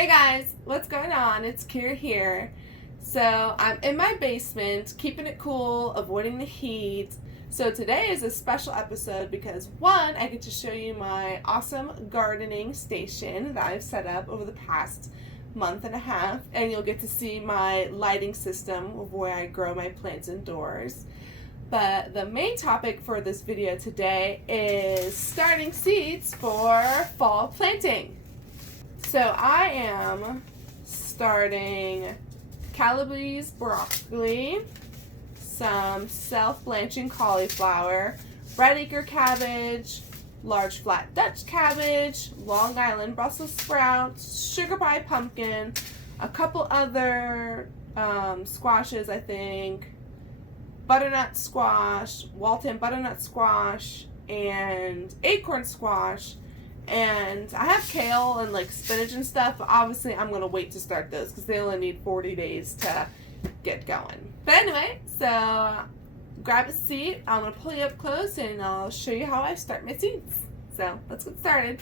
Hey guys, what's going on? It's Kira here. So I'm in my basement, keeping it cool, avoiding the heat. So today is a special episode because one, I get to show you my awesome gardening station that I've set up over the past month and a half, and you'll get to see my lighting system of where I grow my plants indoors. But the main topic for this video today is starting seeds for fall planting. So I am starting Calabrese broccoli, some self-blanching cauliflower, red acre cabbage, large flat Dutch cabbage, Long Island Brussels sprouts, sugar pie pumpkin, a couple other squashes, I think, butternut squash, Walton butternut squash, and acorn squash. And I have kale and like spinach and stuff, but obviously I'm going to wait to start those because they only need 40 days to get going. But anyway, so grab a seat. I'm going to pull you up close and I'll show you how I start my seeds. So let's get started.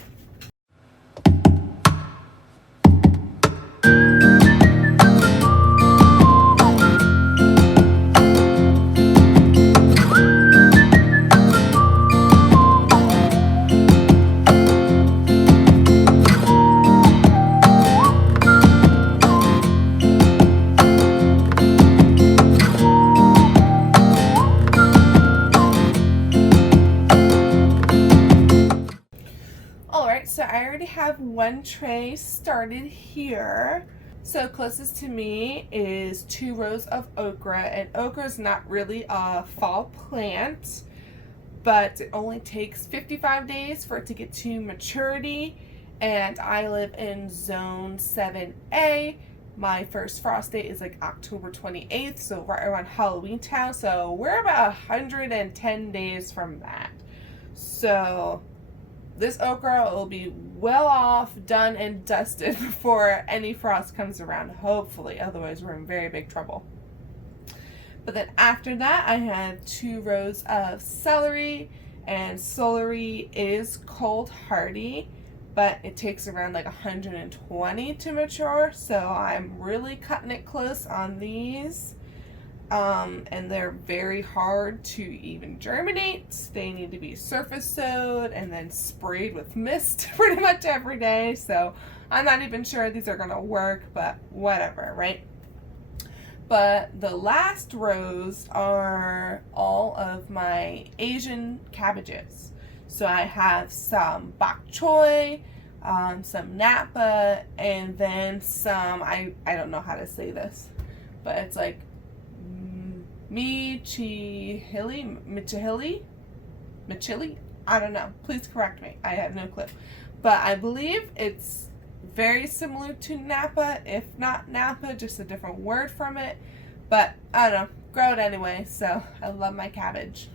So I already have one tray started here. So closest to me is 2 rows of okra, and okra is not really a fall plant, but it only takes 55 days for it to get to maturity, and I live in zone 7A. My first frost date is like October 28th, so right around Halloween town, so we're about 110 days from that. So this okra will be well off, done and dusted before any frost comes around, hopefully. Otherwise, we're in very big trouble. But then after that, I have 2 rows of celery, and celery is cold hardy, but it takes around like 120 to mature, so I'm really cutting it close on these. And they're very hard to even germinate. They need to be surface sowed and then sprayed with mist pretty much every day. So I'm not even sure these are going to work, but whatever, right? But the last rows are all of my Asian cabbages. So I have some bok choy, some napa, and then some, I don't know how to say this, but it's like Michili? I don't know. Please correct me. I have no clue. But I believe it's very similar to Napa, if not Napa, just a different word from it. But I don't know. Grow it anyway, so I love my cabbage.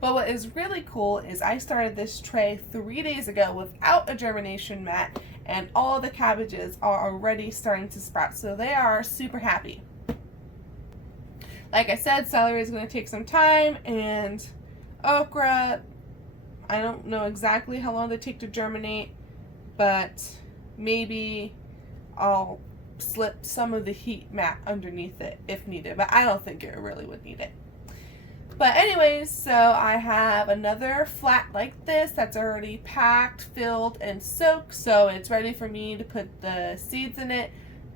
But what is really cool is I started this tray 3 days ago without a germination mat, and all the cabbages are already starting to sprout, so they are super happy. Like I said, celery is going to take some time, and okra, I don't know exactly how long they take to germinate, but maybe I'll slip some of the heat mat underneath it if needed, but I don't think it really would need it. But anyways, so I have another flat like this that's already packed, filled, and soaked, so it's ready for me to put the seeds in it.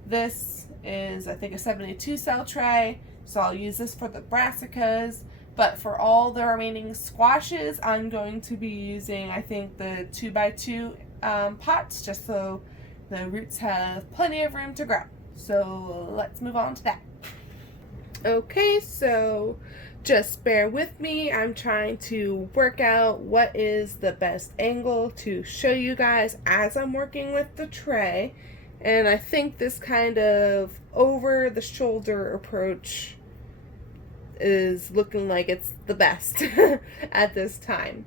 This is, I think, a 72 cell tray. So I'll use this for the brassicas, but for all the remaining squashes, I'm going to be using, I think, the 2x2 pots, just so the roots have plenty of room to grow. So let's move on to that. Okay, so just bear with me. I'm trying to work out what is the best angle to show you guys as I'm working with the tray. And I think this kind of over the shoulder approach is looking like it's the best at this time.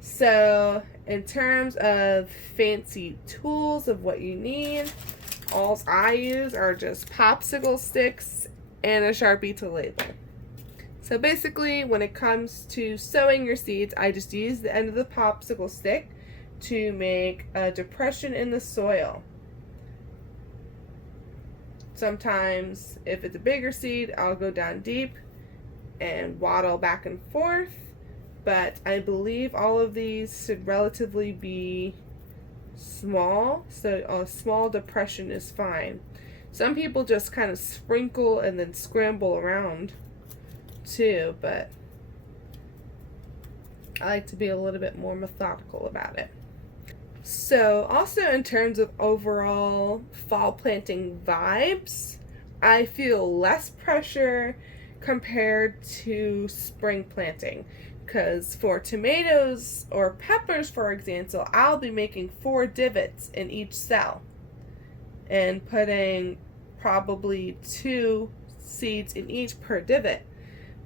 So in terms of fancy tools of what you need, all I use are just popsicle sticks and a Sharpie to label. So basically, when it comes to sowing your seeds, I just use the end of the popsicle stick to make a depression in the soil. Sometimes if it's a bigger seed, I'll go down deep and waddle back and forth. But I believe all of these should relatively be small, so a small depression is fine. Some people just kind of sprinkle and then scramble around too, but I like to be a little bit more methodical about it. So also in terms of overall fall planting vibes, I feel less pressure compared to spring planting. Because for tomatoes or peppers, for example, I'll be making 4 divots in each cell and putting probably 2 seeds in each per divot.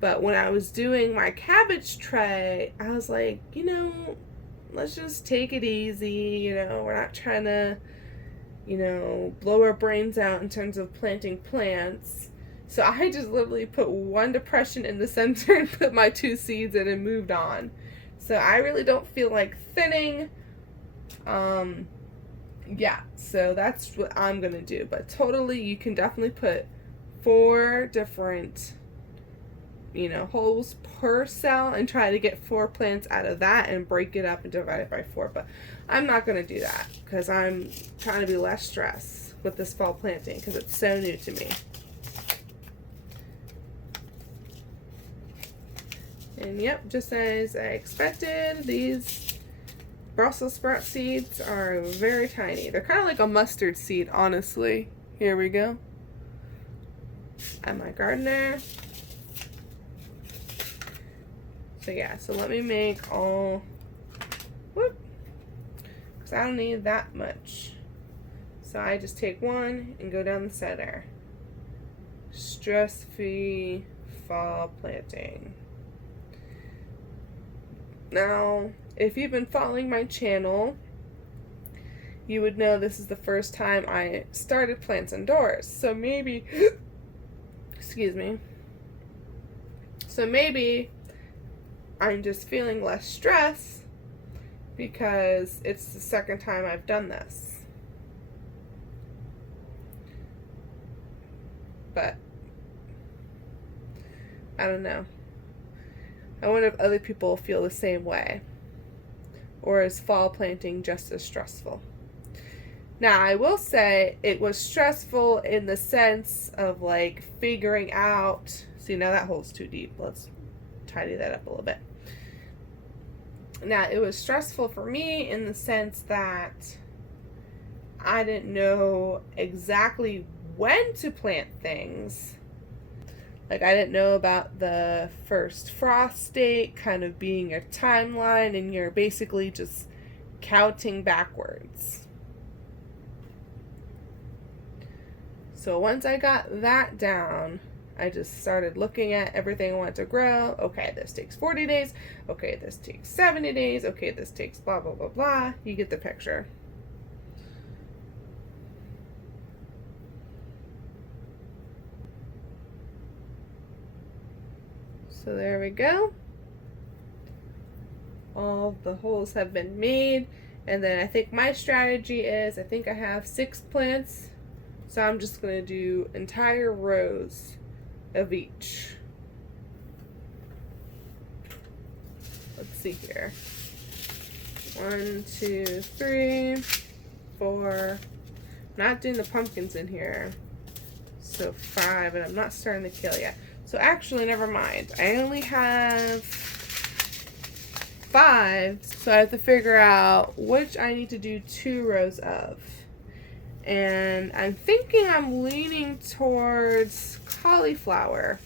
But when I was doing my cabbage tray, I was like, let's just take it easy. We're not trying to, blow our brains out in terms of planting plants. So I just literally put 1 depression in the center and put my 2 seeds in and moved on. So I really don't feel like thinning. Yeah, so that's what I'm going to do. But totally, you can definitely put 4 different, holes per cell and try to get 4 plants out of that and break it up and divide it by 4. But I'm not going to do that because I'm trying to be less stressed with this fall planting because it's so new to me. And yep, just as I expected, these Brussels sprout seeds are very tiny. They're kind of like a mustard seed, honestly. Here we go. At my gardener. So yeah, so let me make all, because I don't need that much. So I just take 1 and go down the center. Stress-free fall planting. Now, if you've been following my channel, you would know this is the first time I started plants indoors. So maybe, excuse me. So maybe I'm just feeling less stress because it's the second time I've done this. But I don't know. I wonder if other people feel the same way. Or is fall planting just as stressful? Now, I will say it was stressful in the sense of like figuring out. See, now that hole's too deep. Let's tidy that up a little bit. Now, it was stressful for me in the sense that I didn't know exactly when to plant things. Like, I didn't know about the first frost date kind of being a timeline, and you're basically just counting backwards. So once I got that down, I just started looking at everything I want to grow. Okay, this takes 40 days. Okay, this takes 70 days. Okay, this takes blah, blah, blah, blah. You get the picture. So there we go. All the holes have been made. And then I think my strategy is, I think I have 6 plants. So I'm just going to do entire rows of each. Let's see here. 1, 2, 3, 4. Not doing the pumpkins in here. So 5, and I'm not starting the kale yet. So actually, never mind. I only have 5, so I have to figure out which I need to do 2 rows of. And I'm thinking I'm leaning towards cauliflower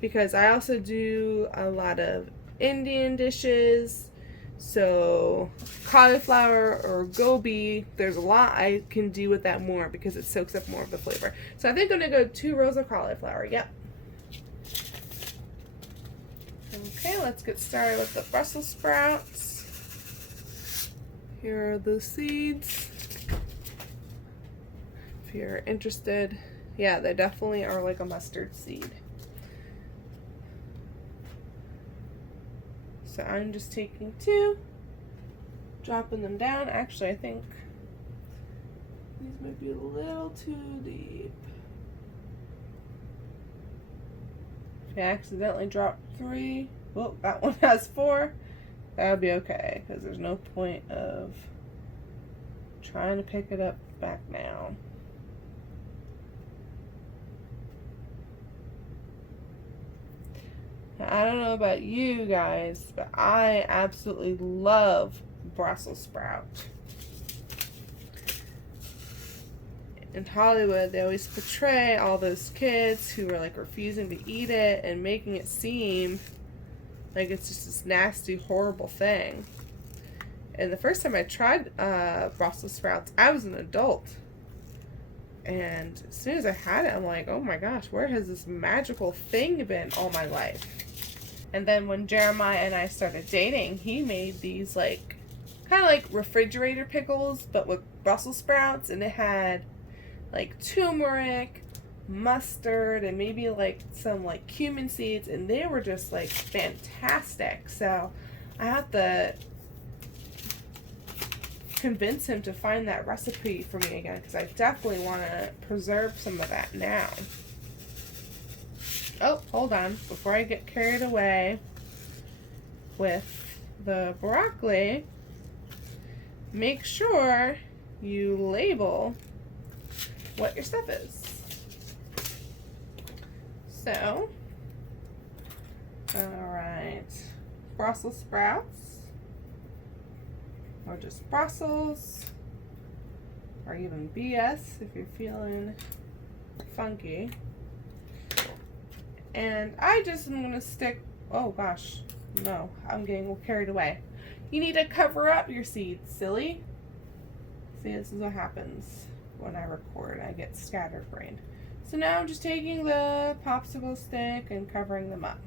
because I also do a lot of Indian dishes. So cauliflower or gobi, there's a lot I can do with that more because it soaks up more of the flavor. So I think I'm going to go 2 rows of cauliflower. Yep. Okay, let's get started with the Brussels sprouts. Here are the seeds. If you're interested, yeah, they definitely are like a mustard seed. So I'm just taking 2, dropping them down. Actually, I think these might be a little too deep. If you accidentally drop 3, well, that one has 4. That'll be okay, because there's no point of trying to pick it up back now. I don't know about you guys, but I absolutely love Brussels sprout. In Hollywood, they always portray all those kids who are like refusing to eat it and making it seem like it's just this nasty, horrible thing. And the first time I tried Brussels sprouts, I was an adult. And as soon as I had it, I'm like, oh my gosh, where has this magical thing been all my life? And then when Jeremiah and I started dating, he made these like, kind of like refrigerator pickles, but with Brussels sprouts. And it had like turmeric, mustard, and maybe like some like cumin seeds. And they were just like fantastic. So I have to convince him to find that recipe for me again, because I definitely want to preserve some of that now. Oh, hold on. Before I get carried away with the broccoli, make sure you label what your stuff is. So, alright, Brussels sprouts, or just Brussels, or even BS if you're feeling funky. And I just am going to stick, oh gosh, no, I'm getting carried away. You need to cover up your seeds, silly. See, this is what happens when I record. I get scatterbrained. So now I'm just taking the popsicle stick and covering them up.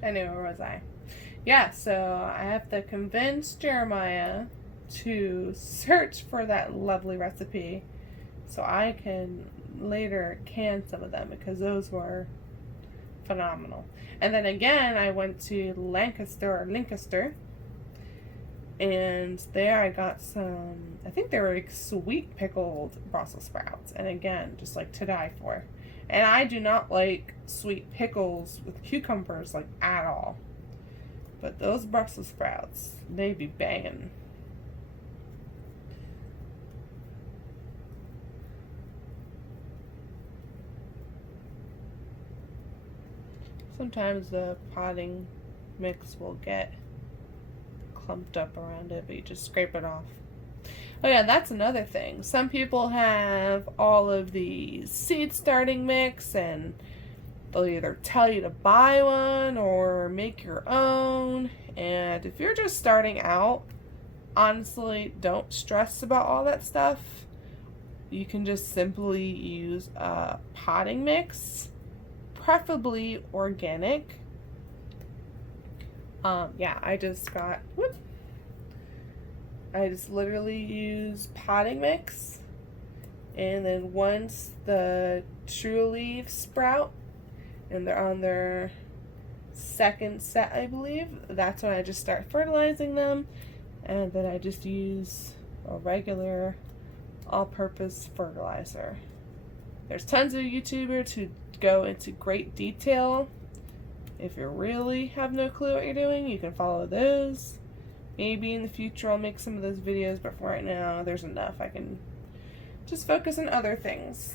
Anyway, where was I? Yeah, so I have to convince Jeremiah to search for that lovely recipe so I can later can some of them, because those were phenomenal. And then again, I went to Lancaster, and there I got some, I think they were like sweet pickled Brussels sprouts, and again, just like to die for. And I do not like sweet pickles with cucumbers like at all, but those Brussels sprouts, they be banging. Sometimes the potting mix will get clumped up around it, but you just scrape it off. Oh yeah, that's another thing. Some people have all of these seed starting mix, and they'll either tell you to buy one or make your own. And if you're just starting out, honestly, don't stress about all that stuff. You can just simply use a potting mix, preferably organic. Yeah, I just literally use potting mix, and then once the true leaves sprout and they're on their second set, I believe, that's when I just start fertilizing them, and then I just use a regular all-purpose fertilizer. There's tons of YouTubers who go into great detail. If you really have no clue what you're doing, you can follow those. Maybe in the future I'll make some of those videos, but for right now, there's enough. I can just focus on other things.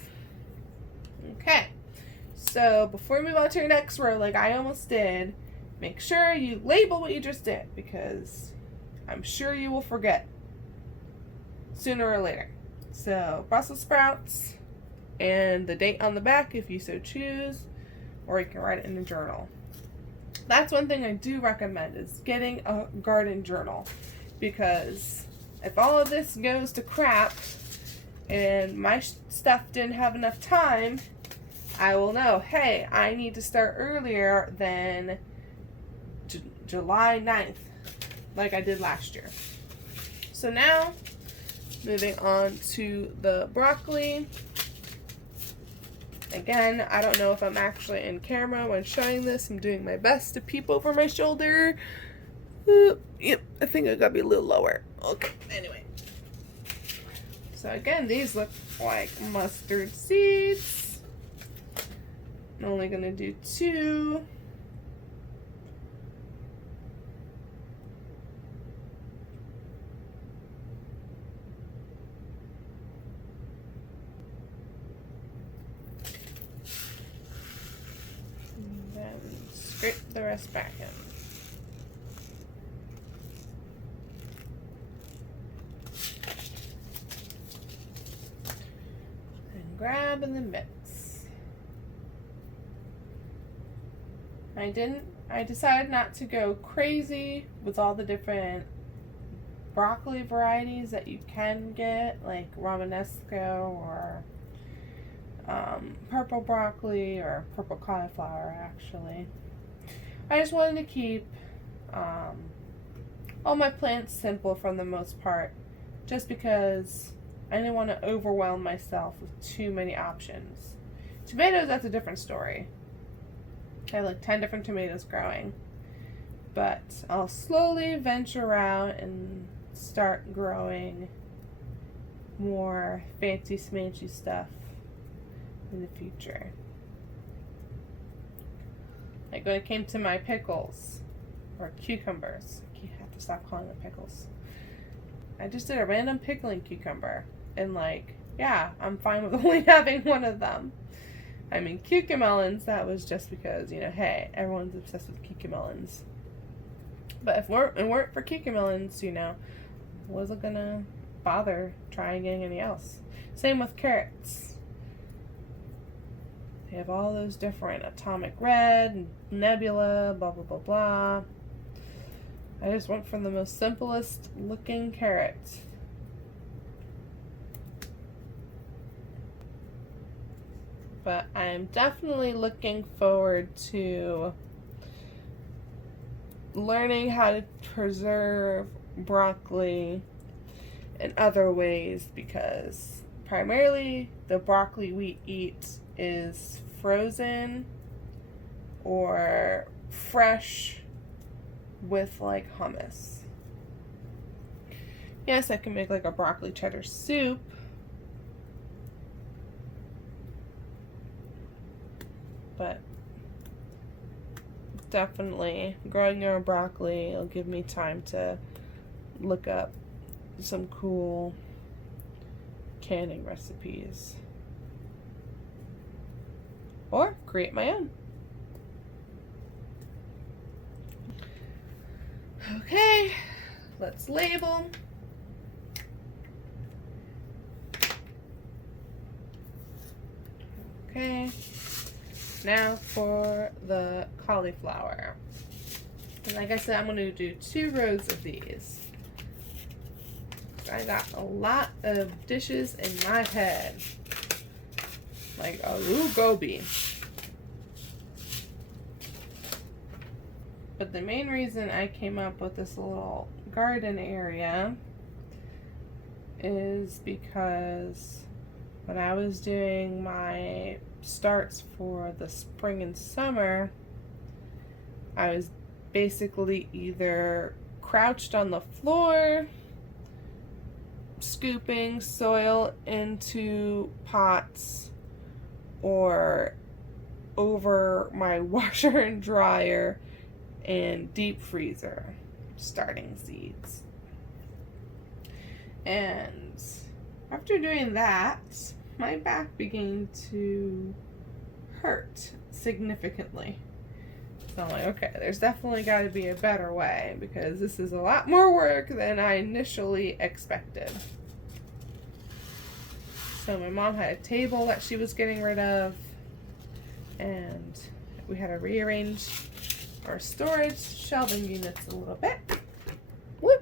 Okay, so before we move on to your next row, like I almost did, make sure you label what you just did, because I'm sure you will forget sooner or later. So, Brussels sprouts, and the date on the back if you so choose, or you can write it in a journal. That's one thing I do recommend, is getting a garden journal, because if all of this goes to crap and my stuff didn't have enough time, I will know, hey, I need to start earlier than July 9th, like I did last year. So now, moving on to the broccoli. Again, I don't know if I'm actually in camera when showing this. I'm doing my best to peep over my shoulder. Yep, I think I gotta be a little lower. Okay, anyway. So So again, these look like mustard seeds. I'm only gonna do 2. And then scrape the rest back in. Grab in the mix. I decided not to go crazy with all the different broccoli varieties that you can get, like Romanesco or purple broccoli or purple cauliflower actually. I just wanted to keep all my plants simple for the most part, just because I didn't want to overwhelm myself with too many options. Tomatoes, that's a different story. I have like 10 different tomatoes growing. But I'll slowly venture out and start growing more fancy smancy stuff in the future. Like when it came to my pickles, or cucumbers. I have to stop calling them pickles. I just did a random pickling cucumber. And like, yeah, I'm fine with only having one of them. I mean, cucamelons, that was just because, you know, hey, everyone's obsessed with cucamelons. But if it weren't for cucamelons, you know, I wasn't gonna bother trying anything else. Same with carrots. They have all those different atomic red, nebula, blah, blah, blah, blah. I just went for the most simplest looking carrot. But I'm definitely looking forward to learning how to preserve broccoli in other ways, because primarily the broccoli we eat is frozen or fresh with like hummus. Yes, I can make like a broccoli cheddar soup. But definitely growing your own broccoli will give me time to look up some cool canning recipes or create my own. Okay, let's label. Okay. Now for the cauliflower. And like I said, I'm going to do 2 rows of these. I got a lot of dishes in my head. Like a gobi. But the main reason I came up with this little garden area is because when I was doing my starts for the spring and summer, I was basically either crouched on the floor scooping soil into pots or over my washer and dryer and deep freezer starting seeds. And after doing that, my back began to hurt significantly. So I'm like, okay, there's definitely got to be a better way, because this is a lot more work than I initially expected. So my mom had a table that she was getting rid of, and we had to rearrange our storage shelving units a little bit. Whoop!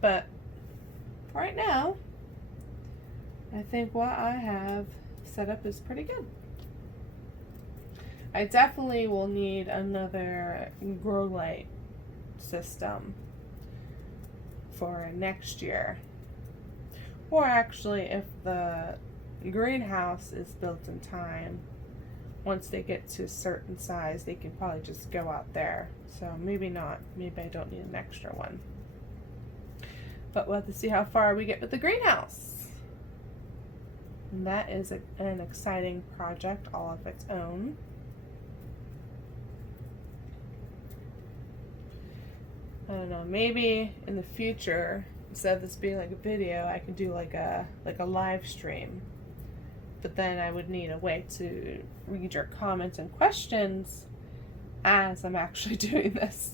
But right now, I think what I have set up is pretty good. I definitely will need another grow light system for next year. Or actually, if the greenhouse is built in time, once they get to a certain size, they can probably just go out there. So maybe not. Maybe I don't need an extra one. But we'll have to see how far we get with the greenhouse. And that is an exciting project all of its own. I don't know, maybe in the future, instead of this being like a video, I could do like a live stream. But then I would need a way to read your comments and questions as I'm actually doing this.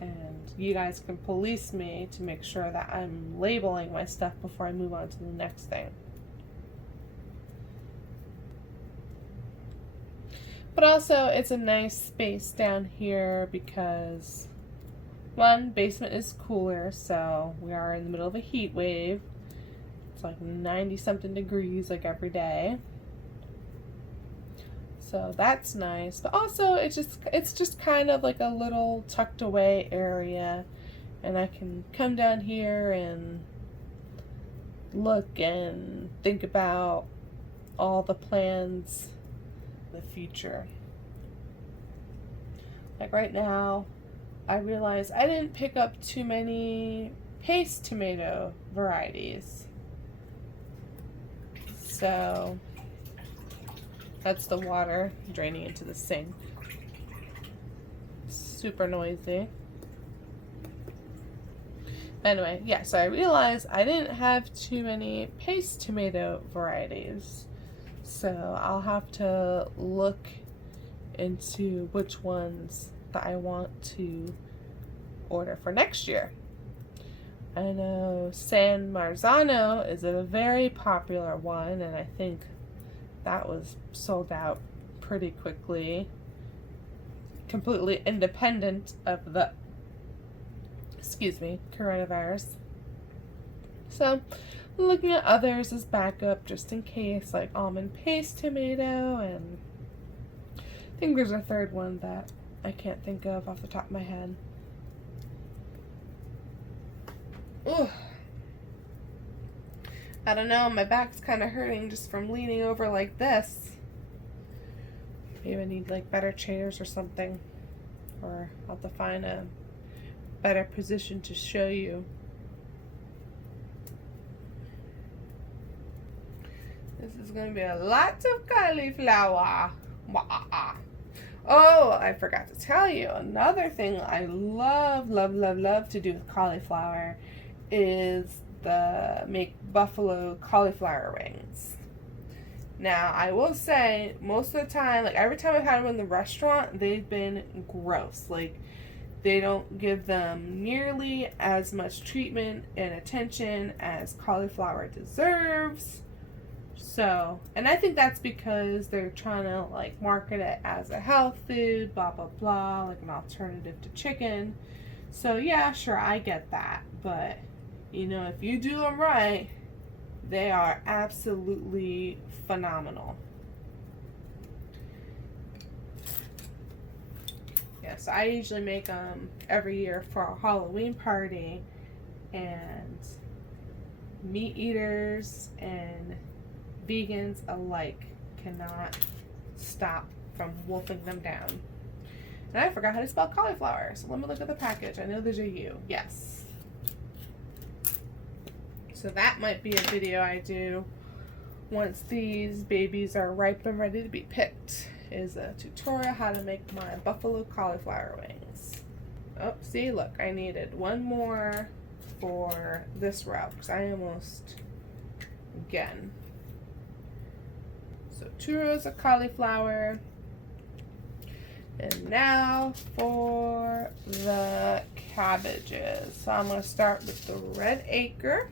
And you guys can police me to make sure that I'm labeling my stuff before I move on to the next thing. But also, it's a nice space down here because, one, basement is cooler, so we are in the middle of a heat wave. It's like 90-something degrees like every day. So that's nice. But also, it's just kind of like a little tucked away area. And I can come down here and look and think about all the plans the future. Like right now, I realize I didn't pick up too many paste tomato varieties. So that's the water draining into the sink. Super noisy. Anyway, yeah, so I realized I didn't have too many paste tomato varieties. So I'll have to look into which ones that I want to order for next year. I know San Marzano is a very popular one, and I think that was sold out pretty quickly, completely independent of the coronavirus. So looking at others as backup just in case, like almond paste tomato, and I think there's a third one that I can't think of off the top of my head. Ugh. I don't know, my back's kind of hurting just from leaning over like this. Maybe I need like better chairs or something, or I'll have to find a better position to show you. This is going to be a lot of cauliflower. Oh, I forgot to tell you, another thing I love to do with cauliflower is make buffalo cauliflower wings. Now, I will say, most of the time, like every time I've had them in the restaurant, they've been gross. Like, they don't give them nearly as much treatment and attention as cauliflower deserves. So, and I think that's because they're trying to like market it as a health food, blah blah blah, like an alternative to chicken. So yeah, sure, I get that, but you know, if you do them right, they are absolutely phenomenal. Yes, I usually make them every year for a Halloween party, and meat eaters and vegans alike cannot stop from wolfing them down. And I forgot how to spell cauliflower, so let me look at the package. I know there's a U. Yes. So that might be a video I do once these babies are ripe and ready to be picked, is a tutorial how to make my buffalo cauliflower wings. Oh, see, look, I needed one more for this route because I almost, again. So 2 rows of cauliflower. And now for the cabbages. So I'm going to start with the red acre.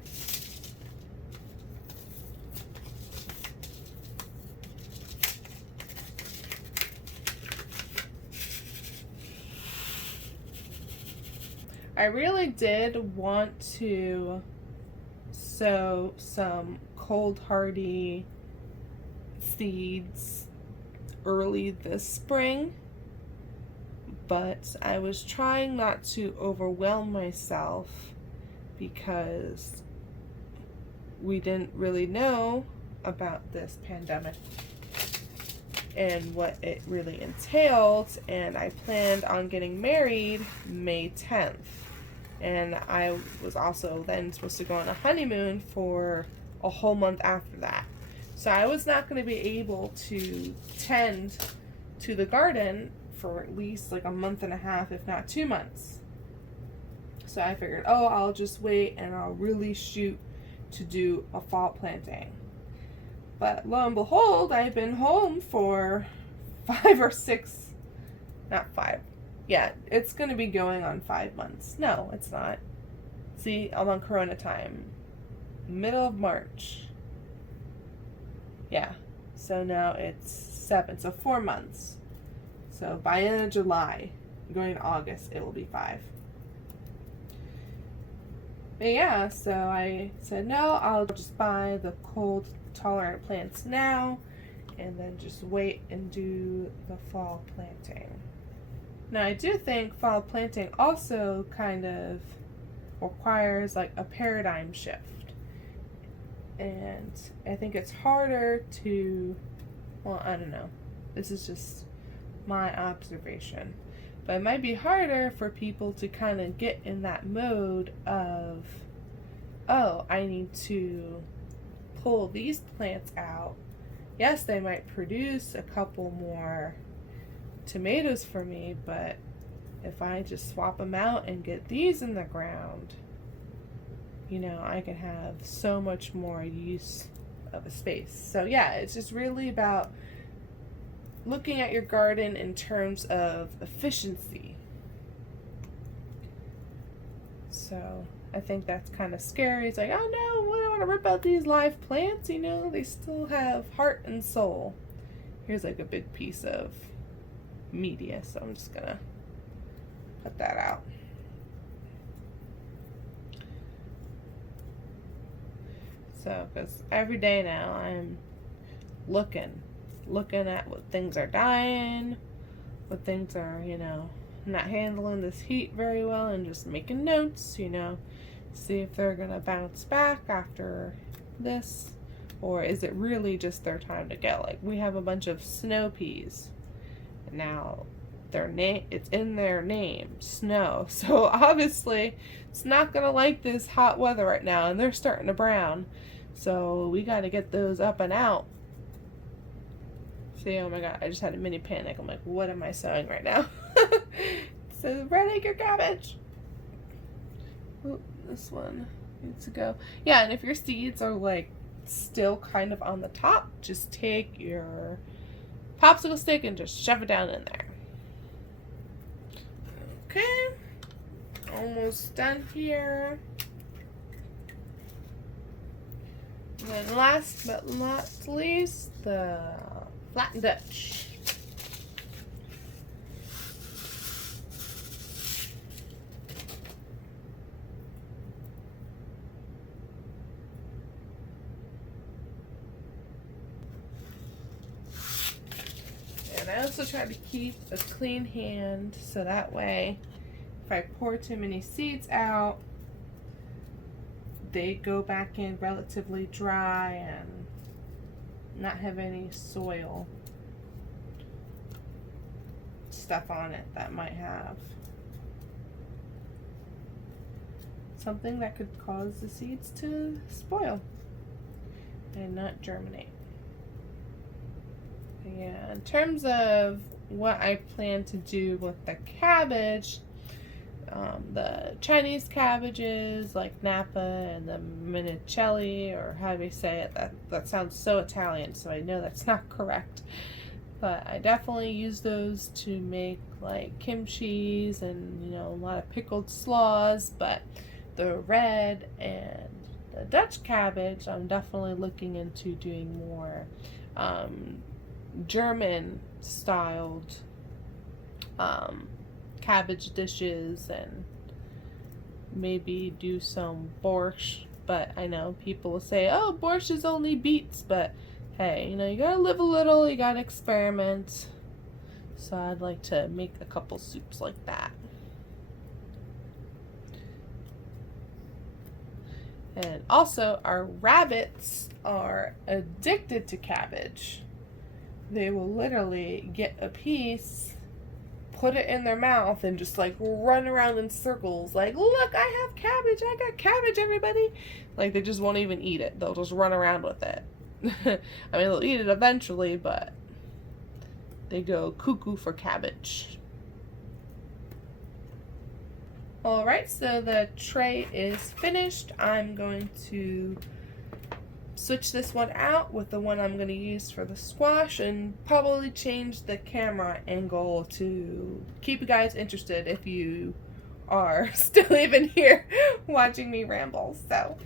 I really did want to sow some cold hardy seeds early this spring, but I was trying not to overwhelm myself because we didn't really know about this pandemic and what it really entailed, and I planned on getting married May 10th. And I was also then supposed to go on a honeymoon for a whole month after that. So I was not going to be able to tend to the garden for at least like a month and a half, if not 2 months. So I figured, oh, I'll just wait and I'll really shoot to do a fall planting. But lo and behold, I've been home for 5 or 6, not 5. Yeah, it's going to be going on 5 months. No, it's not. See, I'm on Corona time. Middle of March. Yeah, so now it's 7, so 4 months. So by end of July, going to August, it will be 5. But yeah, so I said, no, I'll just buy the cold tolerant plants now and then just wait and do the fall planting. Now I do think fall planting also kind of requires like a paradigm shift. And I think it's harder to, well, I don't know. This is just my observation. But it might be harder for people to kind of get in that mode of, oh, I need to pull these plants out. Yes, they might produce a couple more tomatoes for me, but if I just swap them out and get these in the ground, you know, I can have so much more use of a space. So yeah, it's just really about looking at your garden in terms of efficiency. So I think that's kind of scary. It's like, oh no, I don't want to rip out these live plants, you know, they still have heart and soul. Here's like a big piece of media, so I'm just gonna put that out. So, because every day now I'm looking at what things are dying, what things are, you know, not handling this heat very well, and just making notes, you know, see if they're gonna bounce back after this, or is it really just their time to go. Like, we have a bunch of snow peas. Now, it's in their name, snow. So obviously, it's not gonna like this hot weather right now, and they're starting to brown. So we got to get those up and out. See, oh my god, I just had a mini panic. I'm like, what am I sowing right now? So red acre cabbage. Ooh, this one needs to go. Yeah, and if your seeds are like still kind of on the top, just take your popsicle stick and just shove it down in there. Okay, almost done here. And then last but not least, the flattened Dutch. And I also try to keep a clean hand, so that way if I pour too many seeds out, they go back in relatively dry and not have any soil stuff on it that might have something that could cause the seeds to spoil and not germinate. Yeah, in terms of what I plan to do with the cabbage, the Chinese cabbages like Napa and the Minicelli, or how do you say it? That sounds so Italian, so I know that's not correct. But I definitely use those to make like kimchis and, you know, a lot of pickled slaws. But the red and the Dutch cabbage, I'm definitely looking into doing more German styled cabbage dishes, and maybe do some borscht. But I know people will say, oh, borscht is only beets, but hey, you know, you gotta live a little, you gotta experiment. So I'd like to make a couple soups like that. And also, our rabbits are addicted to cabbage. They will literally get a piece put it in their mouth and just like run around in circles like, look, I have cabbage, I got cabbage, everybody. Like, they just won't even eat it. They'll just run around with it. I mean, they'll eat it eventually, but they go cuckoo for cabbage. Alright, so the tray is finished. I'm going to switch this one out with the one I'm going to use for the squash, and probably change the camera angle to keep you guys interested if you are still even here watching me ramble. So,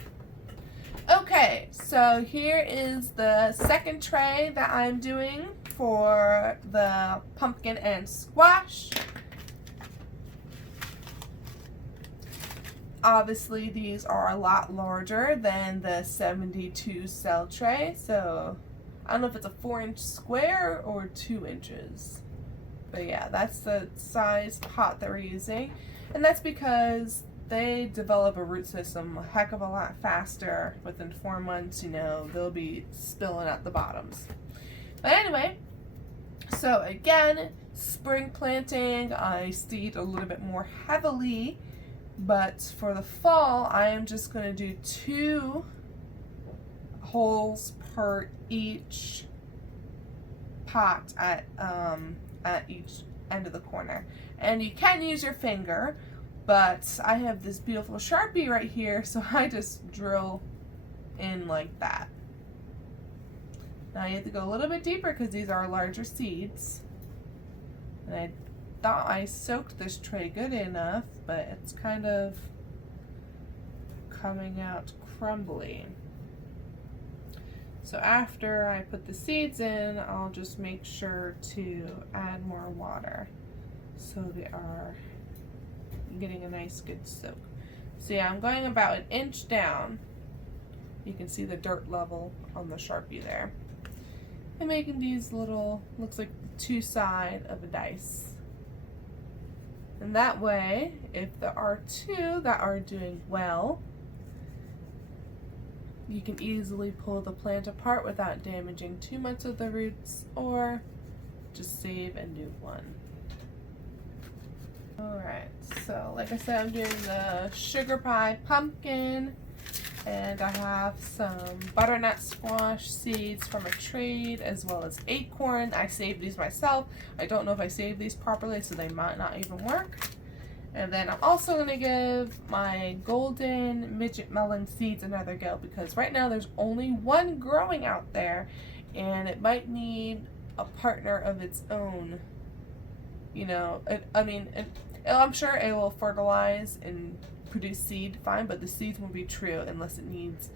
okay, so here is the second tray that I'm doing for the pumpkin and squash. Obviously, these are a lot larger than the 72 cell tray, so I don't know if it's a 4-inch square or 2 inches. But yeah, that's the size pot that we're using. And that's because they develop a root system a heck of a lot faster. Within 4 months, you know, they'll be spilling out the bottoms. But anyway, so again, spring planting, I seed a little bit more heavily. But for the fall, I am just going to do 2 holes per each pot at each end of the corner. And you can use your finger, but I have this beautiful Sharpie right here, so I just drill in like that. Now you have to go a little bit deeper because these are larger seeds. And I thought I soaked this tray good enough, but it's kind of coming out crumbly. So after I put the seeds in, I'll just make sure to add more water so they are getting a nice good soak. So yeah, I'm going about 1 inch down. You can see the dirt level on the Sharpie there. I'm making these little, looks like the 2 sides of a dice. And that way, if there are 2 that are doing well, you can easily pull the plant apart without damaging too much of the roots, or just save and do 1. Alright, so like I said, I'm doing the sugar pie pumpkin, and I have some butternut squash seeds from a trade, as well as acorn. I saved these myself. I don't know if I saved these properly, so they might not even work. And then I'm also going to give my golden midget melon seeds another go, because right now there's only 1 growing out there, and it might need a partner of its own. You know, I'm sure it will fertilize and produce seed fine, but the seeds won't be true unless it needs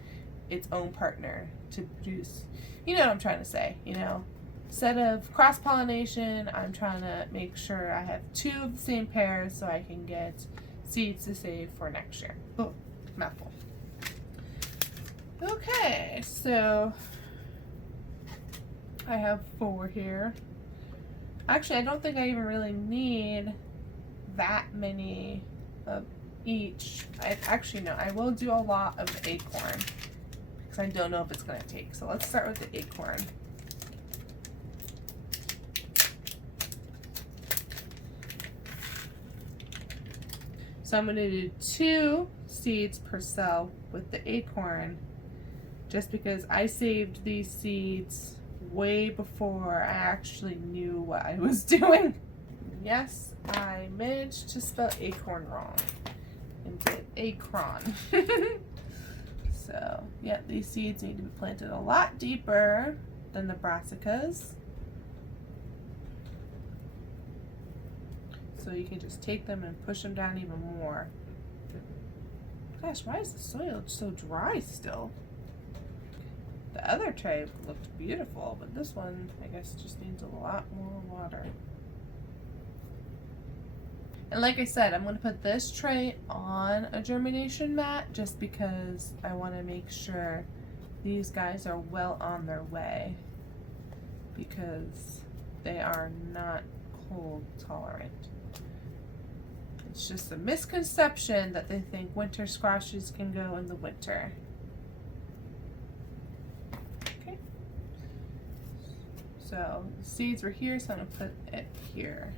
its own partner to produce. You know what I'm trying to say, you know? Instead of cross-pollination, I'm trying to make sure I have 2 of the same pairs so I can get seeds to save for next year. Oh, mouthful. Okay, so I have 4 here. Actually, I don't think I even really need that many of each. I will do a lot of the acorn because I don't know if it's going to take. So let's start with the acorn. So I'm going to do 2 seeds per cell with the acorn, just because I saved these seeds way before I actually knew what I was doing. Yes, I managed to spell acorn wrong and did acron. So, yeah, these seeds need to be planted a lot deeper than the brassicas. So you can just take them and push them down even more. Gosh, why is the soil so dry still? The other tray looked beautiful, but this one, I guess, just needs a lot more water. And like I said, I'm going to put this tray on a germination mat just because I want to make sure these guys are well on their way, because they are not cold tolerant. It's just a misconception that they think winter squashes can go in the winter. Okay. So the seeds were here, so I'm going to put it here.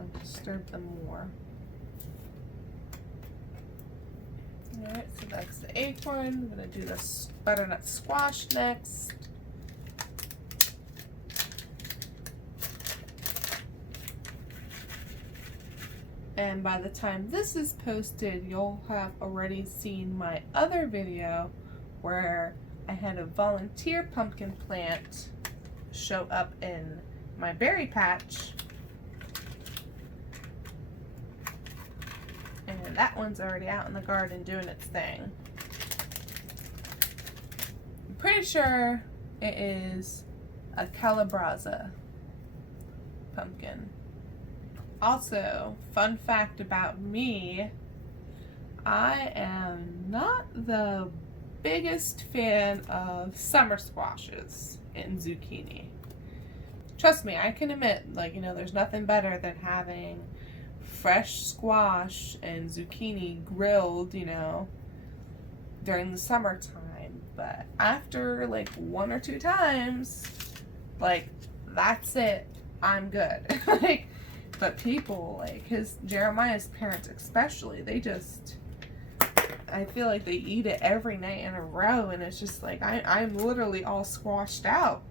I'll disturb them more. Alright, so that's the acorn. I'm going to do this butternut squash next. And by the time this is posted, you'll have already seen my other video where I had a volunteer pumpkin plant show up in my berry patch. And that one's already out in the garden doing its thing. I'm pretty sure it is a calabraza pumpkin. Also, fun fact about me, I am not the biggest fan of summer squashes and zucchini. Trust me, I can admit, like, you know, there's nothing better than having fresh squash and zucchini grilled, you know, during the summertime. But after like 1 or 2 times, like, that's it. I'm good. Like, but people, like Jeremiah's parents especially, they just, I feel like they eat it every night in a row, and it's just like, I'm literally all squashed out.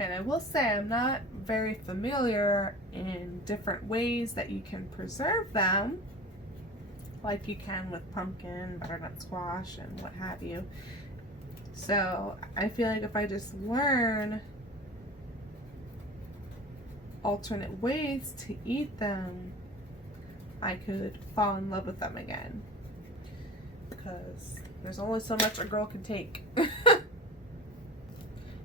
And I will say I'm not very familiar in different ways that you can preserve them, like you can with pumpkin, butternut squash, and what have you. So I feel like if I just learn alternate ways to eat them, I could fall in love with them again. Because there's only so much a girl can take.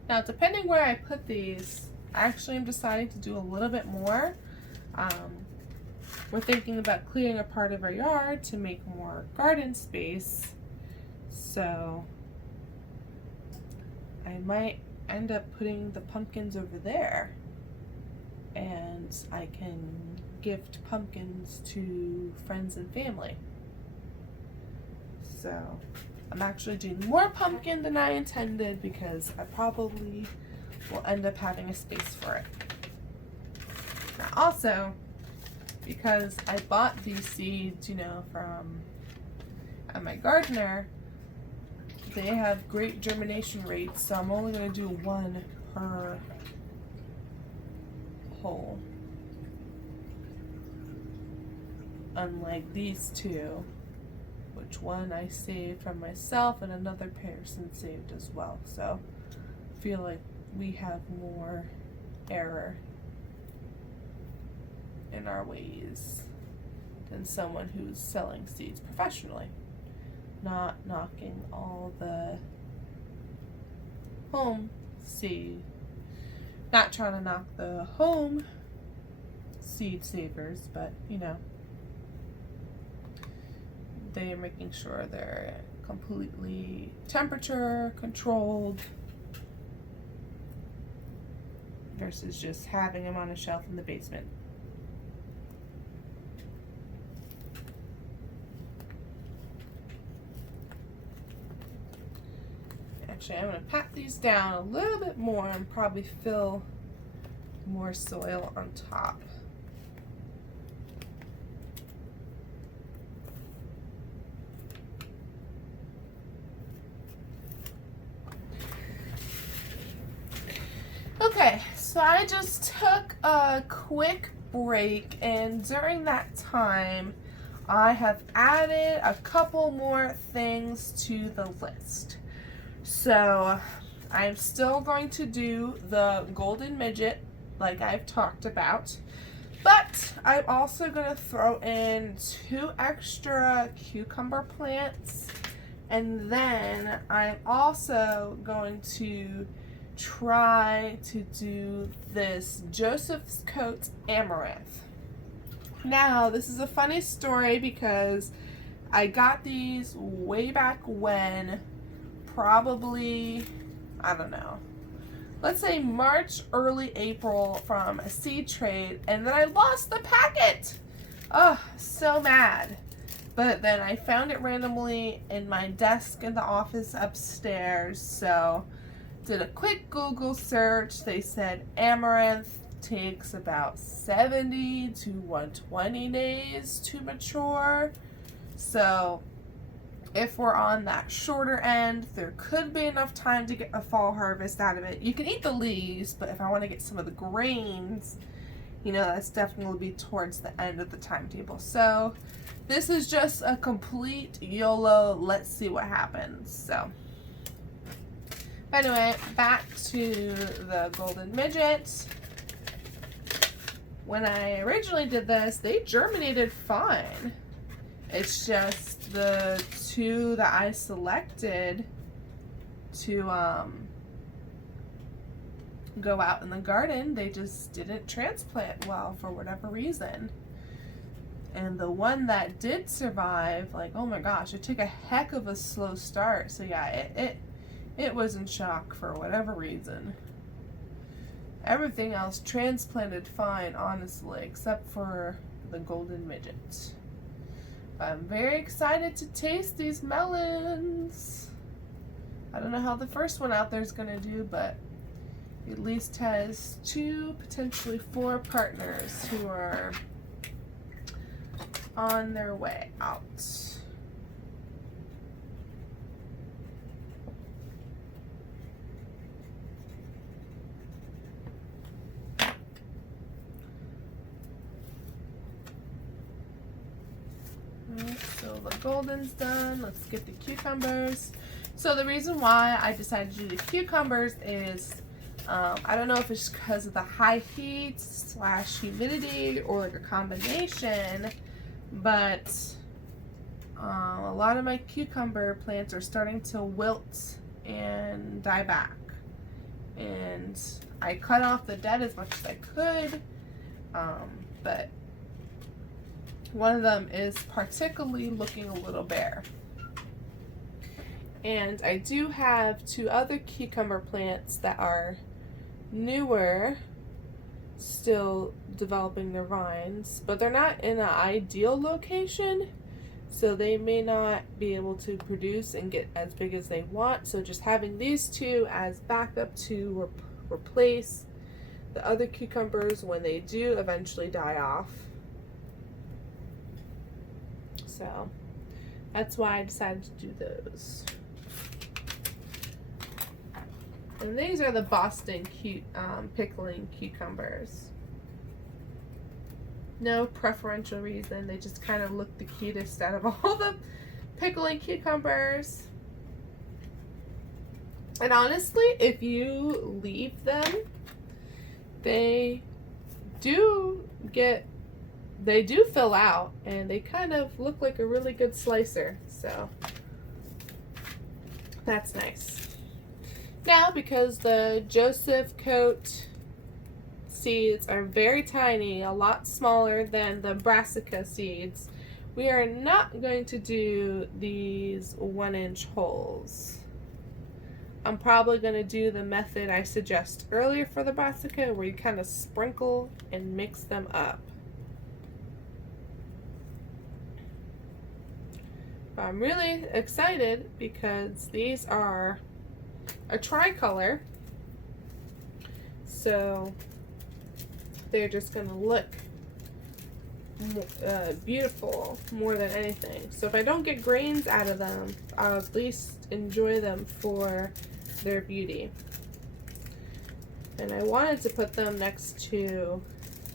Now, depending where I put these, actually I'm deciding to do a little bit more. We're thinking about clearing a part of our yard to make more garden space. So I might end up putting the pumpkins over there. And I can gift pumpkins to friends and family. So I'm actually doing more pumpkin than I intended because I probably will end up having a space for it. Now also, because I bought these seeds, you know, from my gardener, they have great germination rates, so I'm only going to do 1 per hole. Unlike these 2, which one I saved from myself and another person saved as well. So I feel like we have more error in our ways than someone who's selling seeds professionally. Not knocking all the home seed, not trying to knock the home seed savers, but you know, they are making sure they're completely temperature controlled versus just having them on a shelf in the basement. Actually, I'm going to pat these down a little bit more and probably fill more soil on top. Okay, so I just took a quick break, and during that time I have added a couple more things to the list. So I'm still going to do the golden midget like I've talked about, but I'm also going to throw in 2 extra cucumber plants, and then I'm also going to try to do this Joseph's Coat amaranth. Now, this is a funny story because I got these way back when, probably, I don't know, let's say March, early April, from a seed trade, and then I lost the packet. Oh, so mad. But then I found it randomly in my desk in the office upstairs, so did a quick Google search. They said amaranth takes about 70 to 120 days to mature. So if we're on that shorter end, there could be enough time to get a fall harvest out of it. You can eat the leaves, but if I want to get some of the grains, you know, that's definitely be towards the end of the timetable. So this is just a complete YOLO, let's see what happens. So anyway, back to the golden midget. When I originally did this, they germinated fine. It's just the two that I selected to go out in the garden, they just didn't transplant well for whatever reason. And the one that did survive, like, oh my gosh, it took a heck of a slow start. So yeah, it was in shock for whatever reason. Everything else transplanted fine, honestly, except for the golden midget. I'm very excited to taste these melons. I don't know how the first one out there is going to do, but at least has 2, potentially 4 partners who are on their way out. So the golden's done. Let's get the cucumbers. So the reason why I decided to do the cucumbers is, I don't know if it's because of the high heat / humidity or like a combination, but a lot of my cucumber plants are starting to wilt and die back. And I cut off the dead as much as I could, but one of them is particularly looking a little bare. And I do have 2 other cucumber plants that are newer, still developing their vines, but they're not in an ideal location, so they may not be able to produce and get as big as they want. So just having these 2 as backup to replace the other cucumbers when they do eventually die off. So that's why I decided to do those. And these are the Boston pickling cucumbers. No preferential reason, they just kind of look the cutest out of all the pickling cucumbers. And honestly, if you leave them, they do fill out, and they kind of look like a really good slicer, so that's nice. Now, because the Joseph Coat seeds are very tiny, a lot smaller than the brassica seeds, we are not going to do these 1-inch holes. I'm probably going to do the method I suggested earlier for the brassica, where you kind of sprinkle and mix them up. But I'm really excited because these are a tricolor, so they're just going to look beautiful more than anything. So if I don't get grains out of them, I'll at least enjoy them for their beauty. And I wanted to put them next to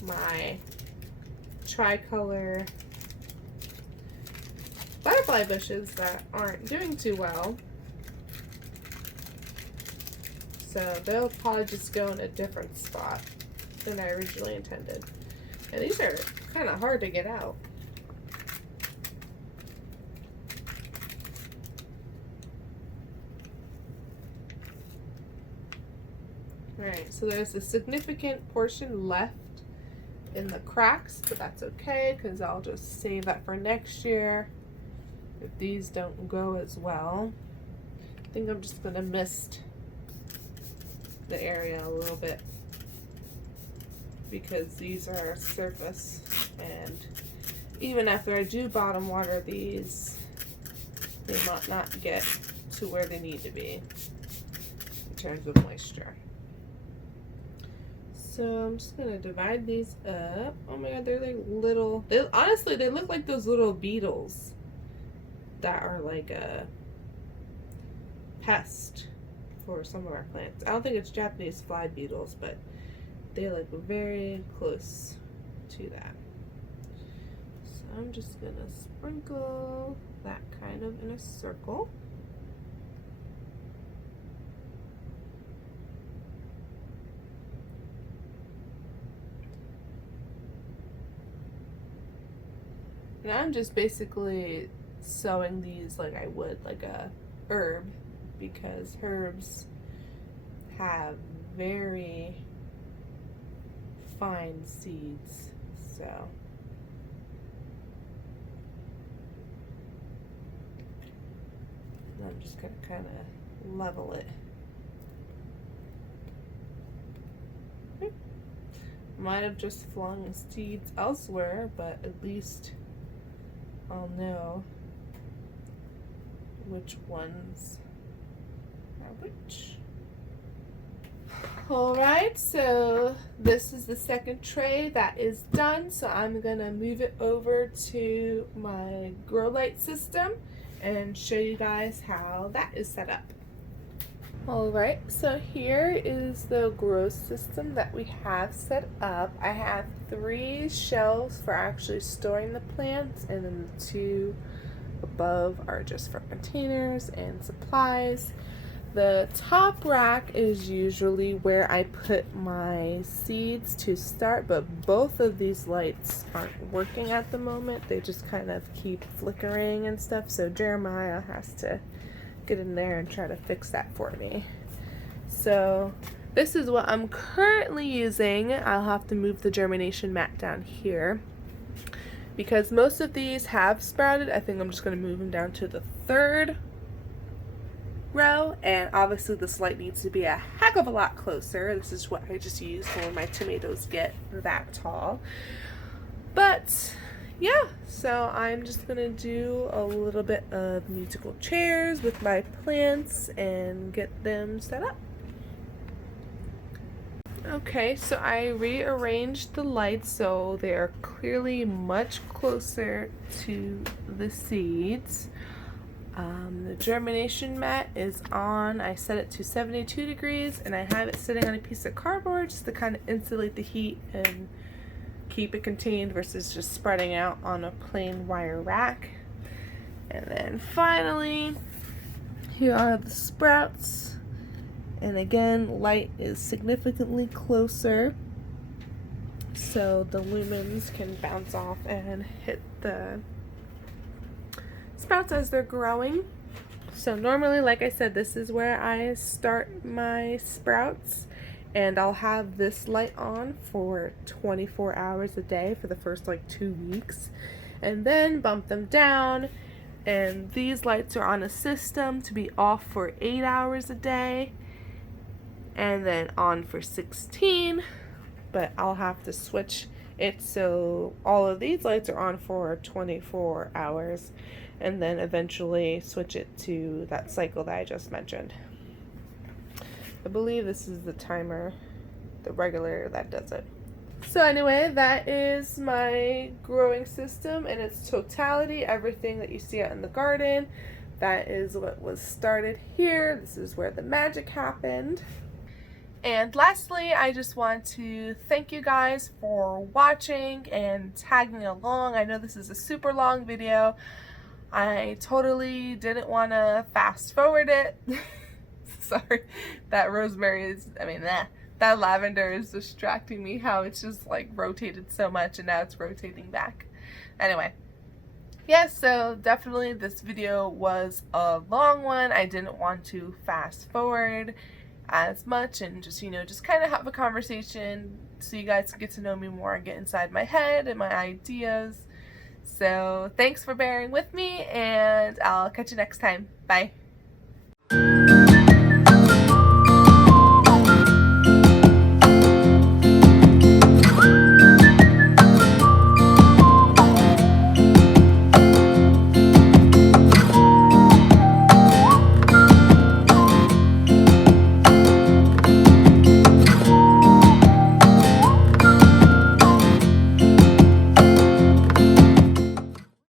my tricolor butterfly bushes that aren't doing too well. So they'll probably just go in a different spot than I originally intended. And these are kind of hard to get out. Alright, so there's a significant portion left in the cracks, but that's okay because I'll just save that for next year if these don't go as well. I think I'm just going to mist the area a little bit because these are surface, and even after I do bottom water these, they might not get to where they need to be in terms of moisture. So I'm just gonna divide these up. Oh my god, they're like little, honestly, they look like those little beetles that are like a pest for some of our plants. I don't think it's Japanese fly beetles, but they look very close to that. So I'm just gonna sprinkle that kind of in a circle. And I'm just basically sowing these like I would like a herb, because herbs have very fine seeds. So I'm just gonna kind of level it. Might have just flung seeds elsewhere, but at least I'll know which ones are which. Alright, so this is the second tray that is done, so I'm gonna move it over to my grow light system and show you guys how that is set up. Alright, so here is the grow system that we have set up. I have 3 shelves for actually storing the plants, and then the 2 above are just for containers and supplies. The top rack is usually where I put my seeds to start, but both of these lights aren't working at the moment. They just kind of keep flickering and stuff, so Jeremiah has to get in there and try to fix that for me. So this is what I'm currently using. I'll have to move the germination mat down here because most of these have sprouted. I think I'm just going to move them down to the 3rd row, and obviously this light needs to be a heck of a lot closer. This is what I just used when my tomatoes get that tall. But yeah, so I'm just gonna do a little bit of musical chairs with my plants and get them set up. Okay, so I rearranged the lights so they're clearly much closer to the seeds. The germination mat is on. I set it to 72 degrees and I have it sitting on a piece of cardboard just to kind of insulate the heat and keep it contained versus just spreading out on a plain wire rack. And then finally, here are the sprouts. And again, light is significantly closer so the lumens can bounce off and hit the sprouts as they're growing. So normally, like I said, this is where I start my sprouts, and I'll have this light on for 24 hours a day for the first like 2 weeks, and then bump them down, and these lights are on a system to be off for 8 hours a day and then on for 16, but I'll have to switch it so all of these lights are on for 24 hours and then eventually switch it to that cycle that I just mentioned. I believe this is the timer, the regular that does it. So anyway, that is my growing system in its totality. Everything that you see out in the garden, that is what was started here. This is where the magic happened. And lastly, I just want to thank you guys for watching and tagging along. I know this is a super long video. I totally didn't want to fast forward it. Sorry, that rosemary is, that lavender is distracting me, how it's just like rotated so much and now it's rotating back. Anyway, yeah, so definitely this video was a long one. I didn't want to fast forward as much and just, just kind of have a conversation so you guys can get to know me more and get inside my head and my ideas. So thanks for bearing with me, and I'll catch you next time. Bye.